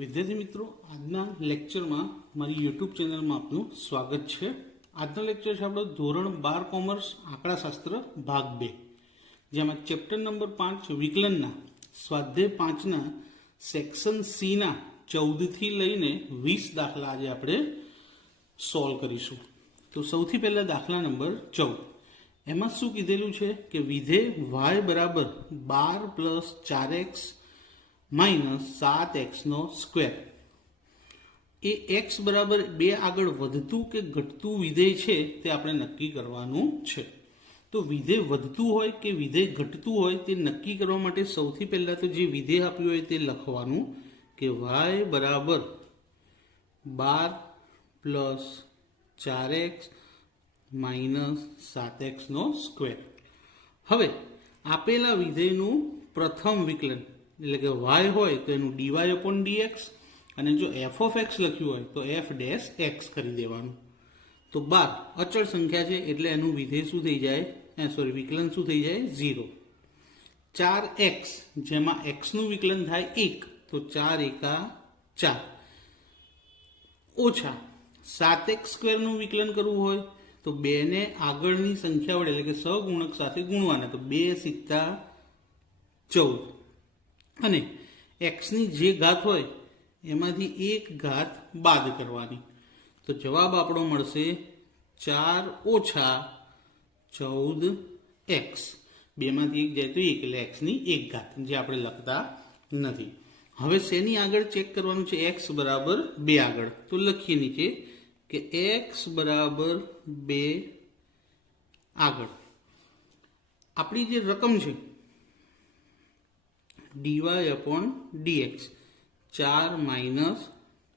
વિદ્યાર્થી મિત્રો, આજના લેક્ચરમાં મારી યુટ્યુબ ચેનલમાં આપનું સ્વાગત છે. આજનો લેક્ચર છે આપણો ધોરણ 12 કોમર્સ આંકડાશાસ્ત્ર ભાગ 2, જેમાં ચેપ્ટર નંબર 5 વિકલનના સ્વાધ્યાય 5ના સેક્શન સીના 14થી લઈને 20 દાખલા આજે આપણે સોલ્વ કરીશું. તો સૌથી પહેલા દાખલા નંબર 14. એમાં શું કીધેલું છે કે વિધેય y બરાબર 12 પ્લસ 4x માઇનસ 7x નો સ્ક્વેર એ x બરાબર 2 આગળ વધતું કે ઘટતું વિધેય છે તે આપણે નક્કી કરવાનું છે. તો વિધેય વધતું હોય કે વિધેય ઘટતું હોય તે નક્કી કરવા માટે સૌથી પહેલા તો જે વિધેય આપ્યું હોય તે લખવાનું કે y બરાબર 12 પ્લસ 4x માઇનસ 7x નો સ્ક્વેર. હવે આપેલા વિધેયનું પ્રથમ વિકલન એટલે કે y હોય તો એનું dy upon dx, અને જો f of x લખ્યું હોય તો f ડેશ x કરી દેવાનું. તો 12 અચળ સંખ્યા છે એટલે એનું વિધેય શું થઈ જાય, વિકલન શું થઈ જાય 0. 4x જેમાં x નું વિકલન થાય 1, તો 4 એકા 4 ઓછા 7x સ્ક્વેરનું વિકલન કરવું હોય તો 2 ને આગળની સંખ્યા વડે એટલે કે સહગુણક સાથે ગુણવાના, તો 2 સિત્તા 14, અને x ની જે ઘાત હોય એમાંથી એક ઘાત બાદ કરવાની. તો જવાબ આપણો મળશે 4 ઓછા 14x. 2 માંથી 1 જાય તો 1 એટલે x ની એક ઘાત, જે આપણે લખતા નથી. હવે શેની આગળ ચેક કરવાનું છે, x બરાબર 2 આગળ. તો લખીએ નીચે કે x બરાબર 2 આગળ આપણી જે રકમ છે dy upon dx 4 minus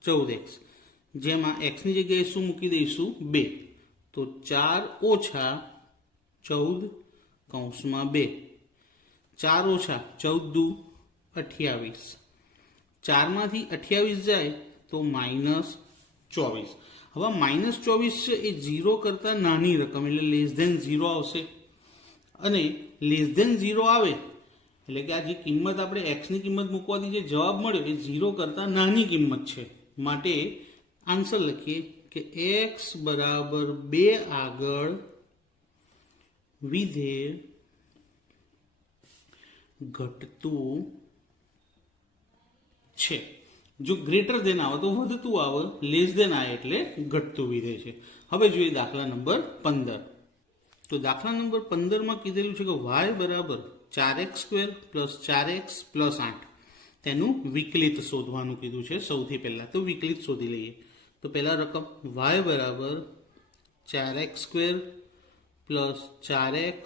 14x, જેમાં x ની જગ્યાએ શું મૂકી દઈશું 2, તો 4 ઓછા 14 કૌંસમાં 2, 4 ઓછા 14 દુ 28, 4 માંથી 28 જાય તો માઇનસ 24. હવે માઇનસ 24 છે એ 0 કરતાં નાની રકમ એટલે લેસ ધેન 0 આવશે, અને લેસ ધેન 0 આવે એટલે કે આ જે કિંમત આપણે x ની કિંમત મૂકવાથી જે જવાબ મળ્યો એ 0 કરતાં નાની કિંમત છે. માટે આન્સર લખીએ કે x બરાબર 2 આગળ વિધેય ઘટતું છે. જો ગ્રેટર દેન આવે તો વધતું આવે, લેસ દેન આવે એટલે ઘટતું વિધેય છે. હવે જોઈએ દાખલા નંબર 15. તો દાખલા નંબર 15માં કીધેલું છે કે y બરાબર 4x square plus 4x plus 8 તેનું વિકલિત શોધવાનું કીધું છે. સૌથી પહેલા તો વિકલિત શોધી લઈએ. તો પહેલા રકમ y બરાબર 4x square plus 4x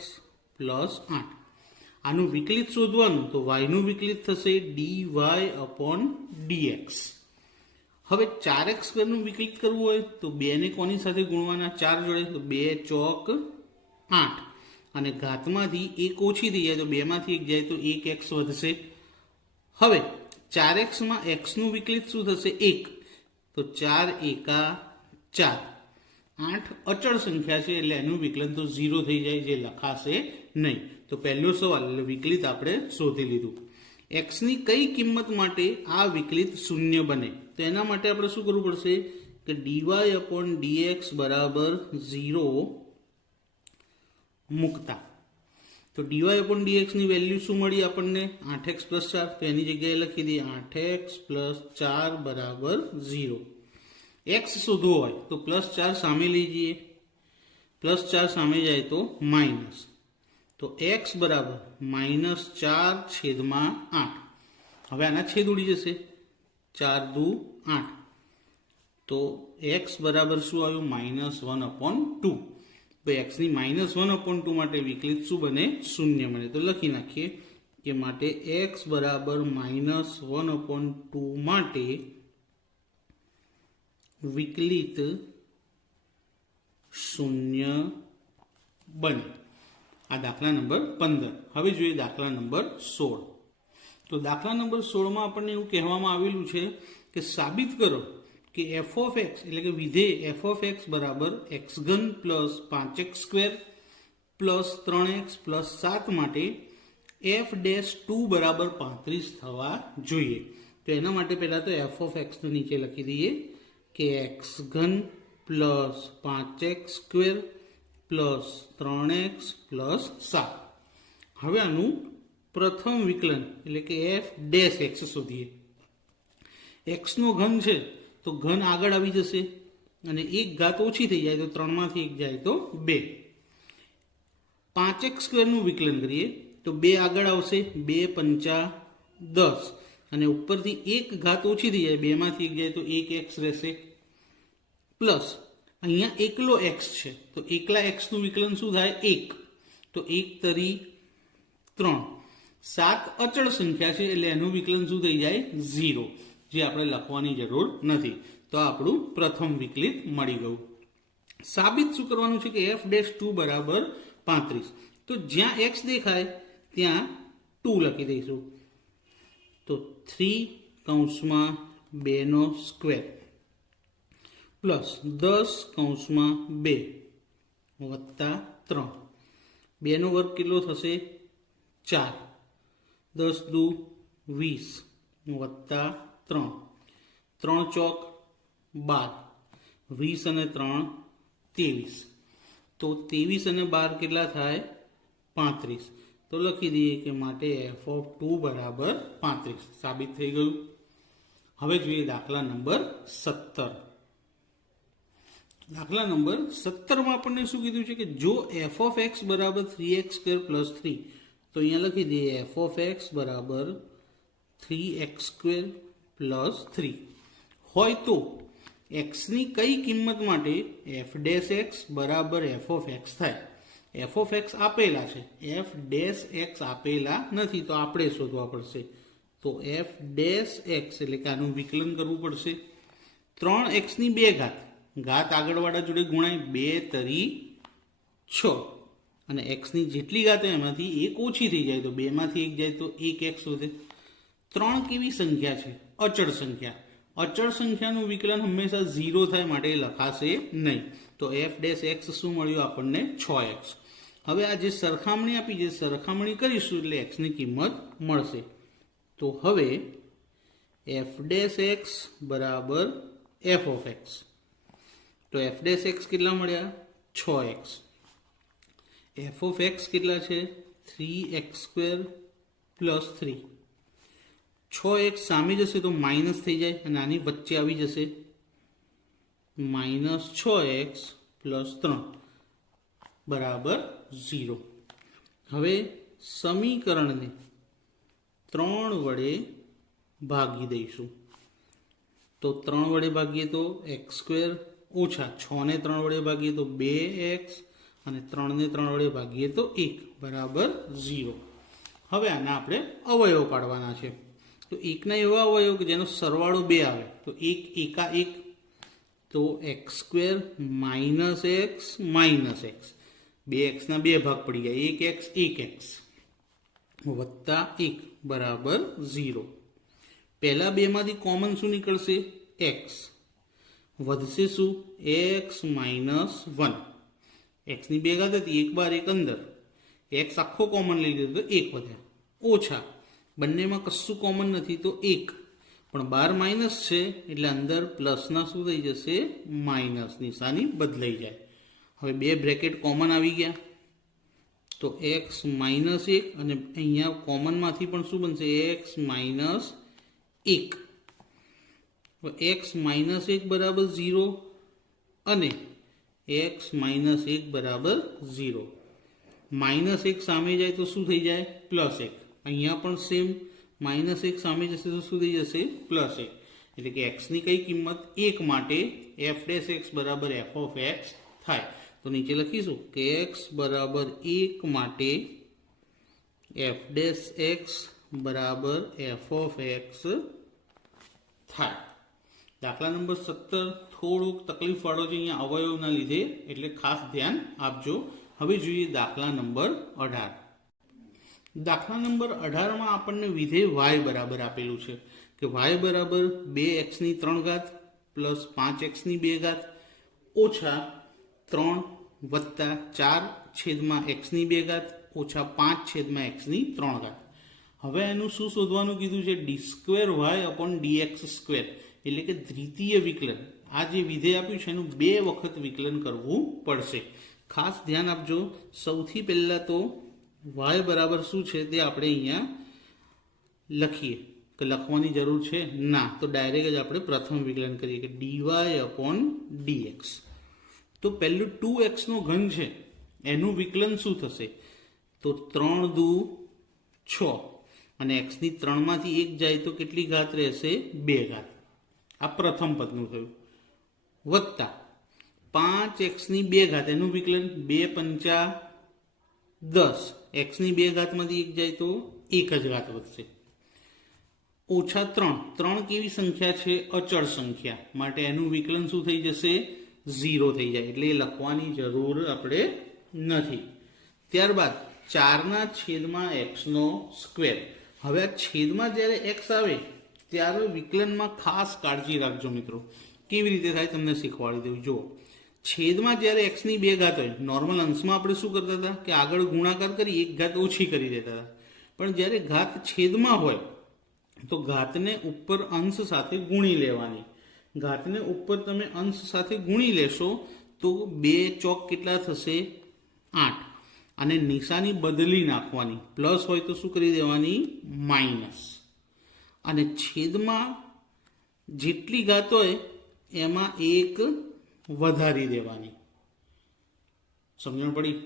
plus 8. આનું વિકલિત શોધવાનું તો y નું વિકલિત થશે dy upon dx. હવે 4x સ્ક્વેરનું વિકલિત કરવું હોય તો 2 ને કોની સાથે ગુણવાના, 4 જોડે, તો 2 ચોક 8, અને ઘાતમાંથી 1 ઓછી થઈ જાય તો 2 માંથી 1 જાય તો 1x વધશે. હવે 4x માં x નું વિકલિત શું થશે 1, તો 4 એકા 4, 8 અચળ સંખ્યા છે એટલે એનું વિકલન તો 0 થઈ જાય, જે લખાશે નહીં. તો પહેલો સવાલ એટલે વિકલિત આપણે શોધી લીધું. x ની કઈ કિંમત માટે આ વિકલિત શૂન્ય બને, તો એના માટે આપણે શું કરવું પડશે કે dy upon dx બરાબર 0 મૂકતા. તો dy upon dx ની વેલ્યુ શું મળી આપણને 8x પ્લસ 4, તો એની જગ્યાએ લખી દઈએ 8x પ્લસ 4 બરાબર 0. x શોધવો હોય તો પ્લસ 4 સામે લઈ જઈએ, પ્લસ 4 સામે જાય તો માઇનસ, તો x બરાબર માઇનસ 4 છેદમાં 8. હવે આના છેદ ઉડી જશે, 4 દુ 8, તો x બરાબર શું આવ્યું -1/2. તો x ની -1/2 માટે વિકલિત શું બને, શૂન્ય બને. તો લખી નાખીએ કે માટે x બરાબર -1/2 માટે વિકલિત શૂન્ય બને. આ દાખલા નંબર 15. હવે જોઈએ દાખલા નંબર 16. તો દાખલા નંબર 16માં આપણને એવું કહેવામાં આવેલું છે કે સાબિત કરો કે f of x એટલે કે વિધેય f of x બરાબર x3 plus 5x square plus 3x plus 7 માટે f ડેશ 2 બરાબર 35 થવા જોઈએ. તો એના માટે પહેલાં તો એફ ઓફ એક્સનું નીચે લખી દઈએ કે એક્સ ઘન plus 5x square plus 3x plus 7. હવે આનું પ્રથમ વિકલન એટલે કે એફ ડેશ એક્સ શોધીએ. એક્સનો ઘન છે તો ઘન આગળ આવી જશે અને એક ઘાત ઓછી થઈ જાય તો 3માંથી 1 જાય તો 2. 5x સ્ક્વેરનું વિકલન કરીએ તો 2 આગળ આવશે, 2 પંચા 10 અને ઉપરથી એક ઘાત ઓછી થઈ જાય, 2માંથી 1 જાય તો 1x રહેશે. પ્લસ અહીંયા એકલો x છે તો એકલા xનું વિકલન શું થાય? 1. તો 1 તરી 3. 7 અચળ સંખ્યા છે એટલે એનું વિકલન શું થઈ જાય? 0, જે આપણે લખવાની જરૂર નથી. તો આપણું પ્રથમ વિકલિત મળી ગયું. સાબિત શું કરવાનું છે કે એફ ડેશ 2 બરાબર 35. તો જ્યાં x દેખાય ત્યાં 2 લખી દઈશું. તો 3 કૌંસમાં 2નો સ્ક્વેર પ્લસ 10 કૌંસમાં 2 વત્તા 3. 2નો વર્ગ કેટલો થશે? 4. 10 દુ 20 વત્તા 3. 3 ચોક 12. 20 અને 3 23. તો 23 અને 12 કેટલા થાય? 35. તો લખી દઈએ કે માટે એફ ઓફ 2 બરાબર 35 સાબિત થઈ ગયું. હવે જોઈએ દાખલા નંબર 17. દાખલા નંબર 17માં આપણને શું કીધું છે કે જો એફ ઓફ એક્સ બરાબર 3x સ્ક્વેર પ્લસ 3, તો અહીંયા લખી દઈએ એફ ઓફ એક્સ બરાબર 3x સ્ક્વેર પ્લસ 3 હોય તો એક્સની કઈ કિંમત માટે એફ ડેશ એક્સ બરાબર એફ ઓફ એક્સ થાય? એફ ઓફ એક્સ આપેલા છે, એફ ડેશ એક્સ આપેલા નથી, તો આપણે શોધવા પડશે. તો એફ ડેશ એક્સ એટલે કે આનું વિકલન કરવું પડશે. 3xની 2 ઘાત, ઘાત આગળવાળા જોડે ગુણાય, 2 તરી 6 અને એક્સની જેટલી ઘાત હોય એમાંથી 1 ઓછી થઈ જાય તો 2માંથી 1 જાય તો 1x વધે. 3 કેવી સંખ્યા છે? અચળ સંખ્યા. અચળ સંખ્યાનું વિકલન હંમેશા 0 થાય માટે લખાશે નહીં. તો એફ ડેશ એક્સ શું મળ્યું આપણને? 6x. હવે આ જે સરખામણી આપી છે સરખામણી કરીશું એટલે એક્સની કિંમત મળશે. તો હવે એફ ડેશ એક્સ બરાબર એફ ઓફ એક્સ. તો એફ ડેશ એક્સ કેટલા મળ્યા? 6x. એફ ઓફ એક્સ કેટલા છે? 3x square plus 3. 6x સામે જશે તો માઇનસ થઈ જાય અને આની વચ્ચે આવી જશે, માઇનસ 6x પ્લસ 3 બરાબર 0. હવે સમીકરણને 3 વડે ભાગી દઈશું. તો 3 વડે ભાગીએ તો એક્સ સ્ક્વેર ઓછા 6 ને 3 વડે ભાગીએ તો 2x અને 3 ને 3 વડે ભાગીએ તો 1 બરાબર 0. હવે આના આપણે અવયવ પાડવાના છે. તો એકના એવા અવયવ કે જેનો સરવાળો 2 આવે તો 1 એકા 1, તો x square minus x minus x, 2xના 2 ભાગ પડી ગયા, 1x 1x વત્તા 1 બરાબર 0. પહેલા 2માંથી કોમન શું નીકળશે? x. વધશે શું? x minus 1. એક્સની 2 ઘાત હતી, 1 બાર 1 અંદર, x આખો કોમન લઈ લીધો તો 1 વધ્યા, ઓછા બંનેમાં કશું કોમન નથી તો 1, પણ 12 માઇનસ છે એટલે અંદર પ્લસના શું થઈ જશે? માઇનસ નિશાની બદલાઈ જાય. હવે 2 બ્રેકેટ કોમન આવી ગયા તો x માઇનસ 1 અને અહીંયા કોમનમાંથી પણ શું બનશે? x minus 1. x માઇનસ 1 બરાબર 0 અને x માઇનસ 1 બરાબર 0. માઇનસ 1 સામે જાય તો શું થઈ જાય? પ્લસ 1. અહીંયા પણ સેમ, માઇનસ 1 સામે જશે તો શું થઈ જશે? પ્લસ 1. એટલે કે એક્સની કઈ કિંમત? 1 માટે એફ ડેશ એક્સ બરાબર એફ ઓફ એક્સ થાય. તો નીચે લખીશું કે એક્સ બરાબર 1 માટે એફ ડેશ એક્સ બરાબર એફ ઓફ એક્સ થાય. દાખલા નંબર 17 થોડુંક તકલીફવાળો છે અહીંયા અવયવના લીધે, એટલે ખાસ ધ્યાન આપજો. હવે જોઈએ દાખલા નંબર 18. દાખલા નંબર 18માં આપણને વિધેય y બરાબર આપેલું છે કે y બરાબર 2xની 3 ઘાત પ્લસ 5xની 2 ઘાત ઓછા 3 વત્તા 4 છેદમાં xની 2 ઘાત ઓછા 5 છેદમાં xની 3 ઘાત. હવે એનું શું શોધવાનું કીધું છે? d2y/dx², એટલે કે દ્વિતીય વિકલન. આ જે વિધેય આપ્યું છે એનું 2 વખત વિકલન કરવું પડશે. ખાસ ધ્યાન આપજો. સૌથી પહેલા તો y બરાબર શું છે તે આપણે અહીંયા લખીએ. કે લખવાની જરૂર છે ના, તો ડાયરેક્ટ જ આપણે પ્રથમ વિકલન કરીએ કે dy/dx. તો પહેલું 2x નો ઘન છે એનું વિકલન શું થશે? તો 3 દુ 6 અને x ની 3 માંથી 1 જાય તો કેટલી ઘાત રહેશે? 2 ઘાત. આ પ્રથમ પદનું થયું. વત્તા 5x ની 2 ઘાત એનું વિકલન 2 પંચા 10, x ની 2 ઘાતમાંથી 1 જાય તો 1 જ ઘાત વધશે. ઓછા 3 કેવી સંખ્યા છે? અચળ સંખ્યા, માટે એનું વિકલન શું થઈ જશે? 0 થઈ જાય, એટલે એ લખવાની જરૂર આપણે નથી. ત્યારબાદ 4/x². હવે આ છેદમાં જ્યારે x આવે ત્યારે વિકલનમાં ખાસ કાળજી રાખજો મિત્રો. કેવી રીતે થાય તમને શીખવાડી દઉં. જુઓ, છેદમાં જ્યારે x ની 2 ઘાત હોય, નોર્મલ અંશમાં આપણે શું કરતા હતા કે આગળ ગુણાકાર કરી 1 ઘાત ઓછી કરી દેતા હતા. પણ જ્યારે ઘાત છેદમાં હોય તો ઘાતને ઉપર અંશ સાથે ગુણી લેવાની. ઘાતને ઉપર તમે અંશ સાથે ગુણી લેશો તો 2 ચોક કેટલા થશે? 8. અને નિશાની બદલી નાખવાની. પ્લસ હોય તો શું કરી દેવાની? માઇનસ. અને છેદમાં જેટલી ઘાત હોય એમાં 1 વધારી દેવાની. સમજણ પડી?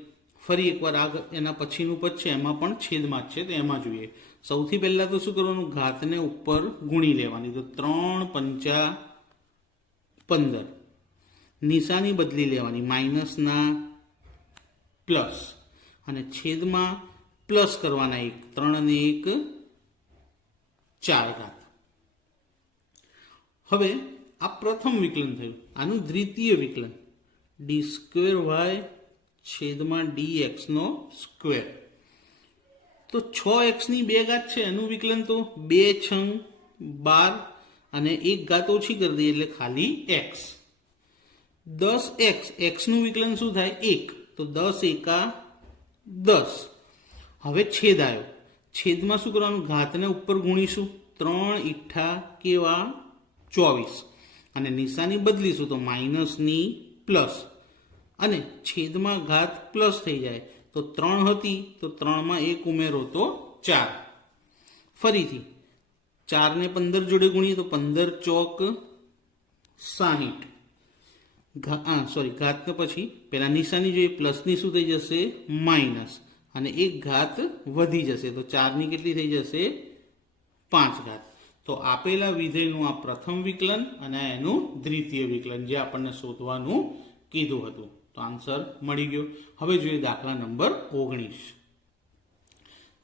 ફરી એકવાર આગળ એના પછીનું પદ છે એમાં પણ છેદમાં જ છે, તો એમાં જોઈએ. સૌથી પહેલા તો શું કરવાનું? ઘાતને ઉપર ગુણી લેવાની. તો 3 પંચા 15. નિશાની બદલી લેવાની, માઇનસના પ્લસ. અને છેદમાં પ્લસ કરવાના 1. 3 અને 1 4 ઘાત. હવે આ પ્રથમ વિકલન થયું. આનું દ્વિતીય વિકલન d2y/dx². તો 6x ની 2 ઘાત છે એનું વિકલન તો 2 6 12 અને 1 ઘાત ઓછી કરી દઈએ એટલે ખાલી x. 10x, x નું વિકલન શું થાય? 1. તો 10 એકા 10. હવે છેદ આવ્યો. છેદમાં શું કરવાનું? ઘાતને ઉપર ગુણીશું. 3 ઈઠ્ઠા કેવા? 24. અને નિશાની બદલીશું તો માઇનસની પ્લસ. અને છેદમાં ઘાત પ્લસ થઈ જાય તો 3 હતી તો 3માં 1 ઉમેરો તો 4. ફરીથી 4 ને 15 જોડે ગુણીએ તો 15 ચોક 60. ઘાતને પછી પેલા નિશાની જોઈએ, પ્લસની શું થઈ જશે? માઇનસ. અને 1 ઘાત વધી જશે તો 4ની કેટલી થઈ જશે? 5 ઘાત. તો આપેલા વિધેયનું આ પ્રથમ વિકલન અને એનું દ્વિતીય વિકલન જે આપણને શોધવાનું કીધું હતું. તો આન્સર મળી ગયો. હવે જોઈએ દાખલા નંબર 19.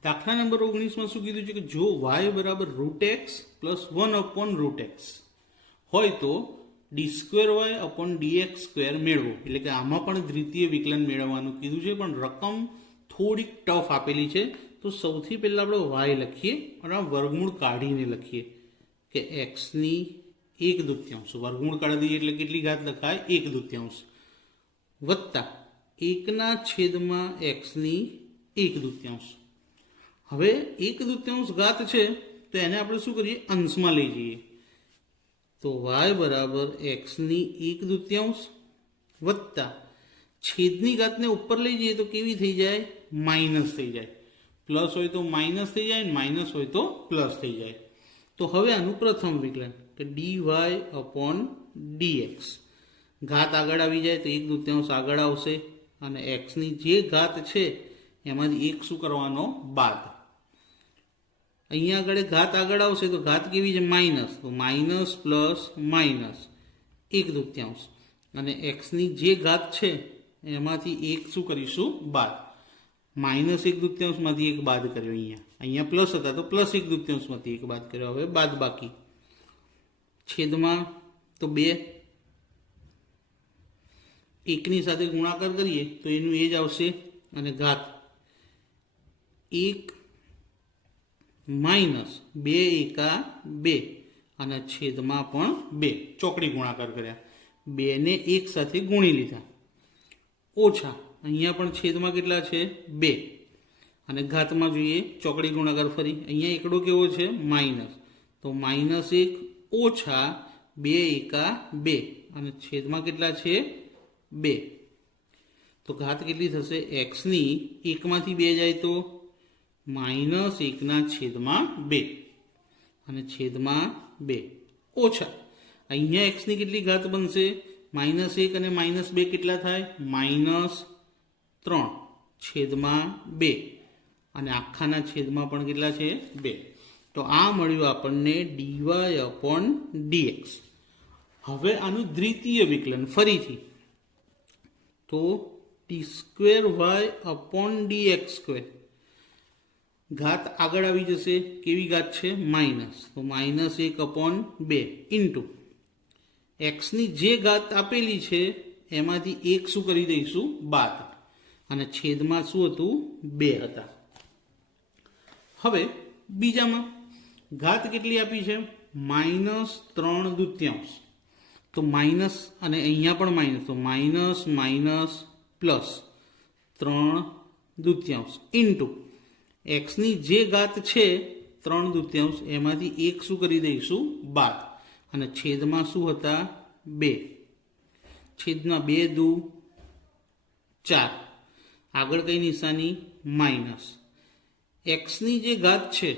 દાખલા નંબર 19માં શું કીધું છે કે જો y બરાબર √x + 1/√x હોય તો d2y/dx² મેળવો. એટલે કે આમાં પણ દ્વિતીય વિકલન મેળવવાનું કીધું છે, પણ રકમ થોડીક ટફ આપેલી છે. તો સૌથી પહેલા આપણે y લખીએ અને આ વર્ગમૂળ કાઢીને લખીએ કે x ની 1/2. વર્ગમૂળ કાઢી દઈએ એટલે કેટલી ઘાત લખાય? 1/2 વત્તા 1/x ની 1/2. હવે 1/2 ઘાત છે તો એને આપણે શું કરીએ? અંશમાં લઈ જઈએ. તો y બરાબર x ની 1/2 વત્તા છેદની ઘાતને ઉપર લઈ જઈએ તો કેવી થઈ જાય? માઇનસ થઈ જાય. પ્લસ હોય તો માઇનસ થઈ જાય, માઇનસ હોય તો પ્લસ થઈ જાય. તો હવે આનું પ્રથમ વિકલન કે dy/dx. ઘાત આગળ આવી જાય તો 1/2 આગળ આવશે અને x ની જે ઘાત છે એમાંથી 1 શું કરવાનો? બાદ. અહીંયા આગળ ઘાત આગળ આવશે તો ઘાત કેવી છે? માઇનસ. તો માઇનસ પ્લસ માઇનસ 1/2 અને x ની જે ઘાત છે એમાંથી 1 શું કરીશું? બાદ. -1/2 માંથી 1 બાદ કર્યો. અહીંયા પ્લસ હતા તો +1/2 માંથી 1 બાદ કર્યો. હવે બાદ બાકી છેદમાં તો 2. 1 ની સાથે ગુણાકાર કરીએ તો એનું એ જ આવશે અને ઘાત 1 માઇનસ 2 એકા 2 અને છેદમાં પણ 2. ચોકડી ગુણાકાર કર્યા. 2 ને 1 સાથે ગુણી લીધા. ઓછા અહીંયા પણ છેદમાં કેટલા છે? 2 અને ઘાતમાં જોઈએ ચોકડી ગુણાકાર ફરી અહીંયા એકડો કેવો છે માઇનસ, તો -1 ઓછા 2 એકા 2 અને છેદમાં કેટલા છે 2, તો ઘાત કેટલી થશે એક્સની 1માંથી 2 જાય તો -1/2 અને છેદમાં 2 ઓછા અહીંયા એક્સની કેટલી ઘાત બનશે -1 અને -2 કેટલા થાય -3/2 અને આખાના છેદમાં પણ કેટલા છે 2. તો આ મળ્યું આપણને dy/dx. હવે આનું દ્વિતીય વિકલન ફરીથી, તો d2y/dx², ઘાત આગળ આવી જશે, કેવી ઘાત છે માઇનસ, તો -1/2 ઇન્ટુ એક્સની જે ઘાત આપેલી છે એમાંથી 1 શું કરી દઈશું બાદ, અને છેદમાં શું હતું 2 હતા. હવે બીજામાં ઘાત કેટલી આપી છે -3/2, તો માઇનસ અને અહીંયા પણ માઇનસ, તો માઇનસ માઇનસ પ્લસ 3/2 ઇન્ટુ એક્સની જે ઘાત છે 3/2 એમાંથી 1 શું કરી દઈશું બાદ, અને છેદમાં શું હતા 2, છેદમાં 2 દુ 4, આગળ કઈ નિશાની માઇનસ, એક્સની જે ઘાત છે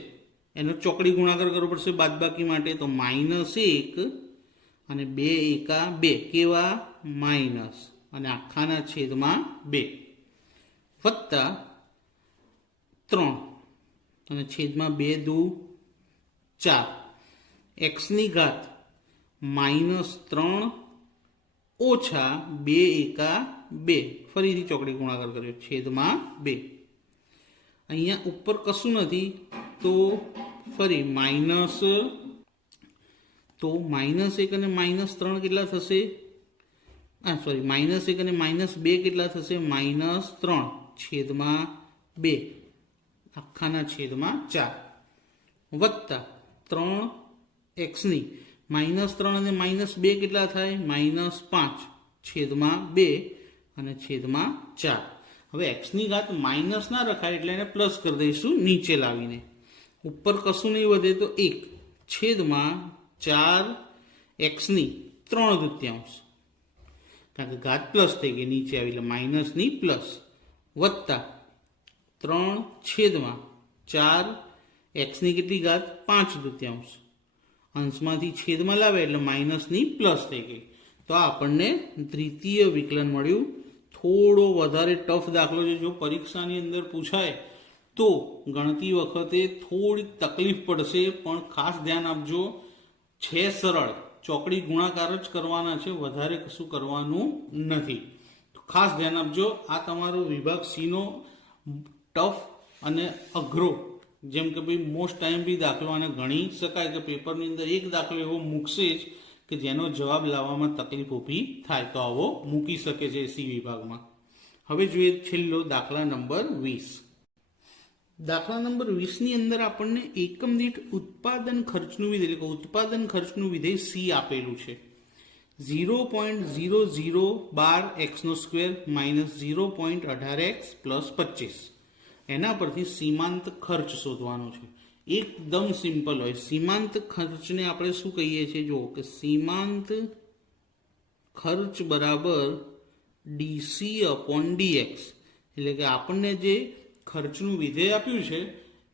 એનો ચોકડી ગુણાકાર કરવો પડશે બાદબાકી માટે, તો -1 અને 2 એકા 2 કેવા માઇનસ અને આખાના છેદમાં 2 વત્તા 3 અને છેદમાં 2 દુ 4, એક્સની ઘાત -3 ઓછા 2 એકા 2, ફરીથી ચોકડી ગુણાકાર કર્યો છેદમાં 2. અહીંયા ઉપર કશું નથી તો ફરી માઇનસ, તો -1 અને -3 કેટલા થશે, સોરી -1 અને -2 કેટલા થશે -3 છેદમાં 2 આખાના છેદમાં 4 વત્તા 3 એક્સની -3 અને -2 કેટલા થાય -5 છેદમાં 2 અને છેદમાં 4. હવે એક્સની ઘાત માઇનસ ના રખાય એટલે એને પ્લસ કરી દઈશું નીચે લાવીને, ઉપર કશું નહીં વધે તો 1 છેદમાં 4 એક્સની 3/2, કારણ કે ઘાત પ્લસ થઈ ગઈ નીચે આવી એટલે માઇનસની પ્લસ, વત્તા 3 છેદમાં 4 એક્સની કેટલી ઘાત 5/2, અંશમાંથી છેદમાં લાવે એટલે માઇનસની પ્લસ થઈ ગઈ. તો આ આપણને દ્વિતીય વિકલન મળ્યું. થોડો વધારે ટફ દાખલો છે, જો પરીક્ષાની અંદર પૂછાય તો ગણતી વખતે થોડીક તકલીફ પડશે, પણ ખાસ ધ્યાન આપજો, છે સરળ, ચોકડી ગુણાકાર જ કરવાના છે, વધારે કશું કરવાનું નથી. તો ખાસ ધ્યાન આપજો. આ તમારો વિભાગ સીનો ટફ અને અઘરો, જેમ કે ભાઈ મોસ્ટ ટાઈમ બી દાખલો આને ગણી શકાય કે પેપરની અંદર એક દાખલો એવો મૂકશે જ કે જેનો જવાબ લાવવામાં તકલીફ ઊભી થાય, તો આવો મૂકી શકે છે સી વિભાગમાં. હવે જોઈએ છેલ્લો દાખલા નંબર 20. દાખલા નંબર 20ની અંદર આપણને એકમ દીઠ ઉત્પાદન ખર્ચનું વિધેય, એટલે કે ઉત્પાદન ખર્ચનું વિધેય સી આપેલું છે. 0.0012x² -0.18x + 25, એના પરથી સીમાંત ખર્ચ શોધવાનો છે. એકદમ સિમ્પલ હોય. સીમાંત ખર્ચને આપણે શું કહીએ છીએ, જો કે સીમાંત ખર્ચ બરાબર dc/dx, એટલે કે આપણને જે ખર્ચનું વિધેય આપ્યું છે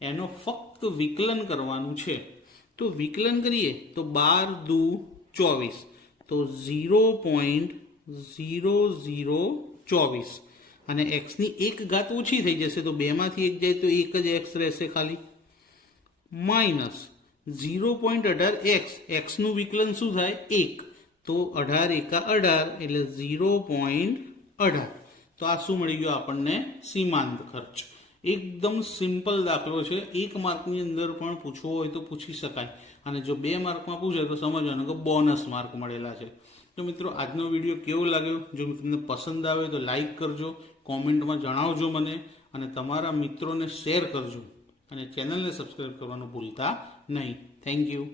એનો ફક્ત વિકલન કરવાનું છે. તો વિકલન કરીએ તો 12 દુ 24, તો 0.0024, અને એક્સની એક ઘાત ઓછી થઈ જશે, તો 2માંથી 1 જાય તો 1 જ એક્સ રહેશે ખાલી, માઇનસ 0.18x, એક્સનું વિકલન શું થાય 1, તો 18 એકા 18 એટલે 0.18. તો આ શું મળી ગયું આપણને સીમાંત ખર્ચ. એકદમ સિમ્પલ દાખલો છે, 1 માર્કની અંદર પણ પૂછવો હોય તો પૂછી શકાય, અને જો 2 માર્કમાં પૂછે તો સમજવાનું કે બોનસ માર્ક મળેલા છે. તો મિત્રો આજનો વિડીયો કેવો લાગ્યો, જો તમને પસંદ આવે તો લાઈક કરજો, કોમેન્ટમાં જણાવજો મને, અને તમારા મિત્રોને શેર કરજો, અને ચેનલને સબસ્ક્રાઈબ કરવાનું ભૂલતા નહીં. Thank you.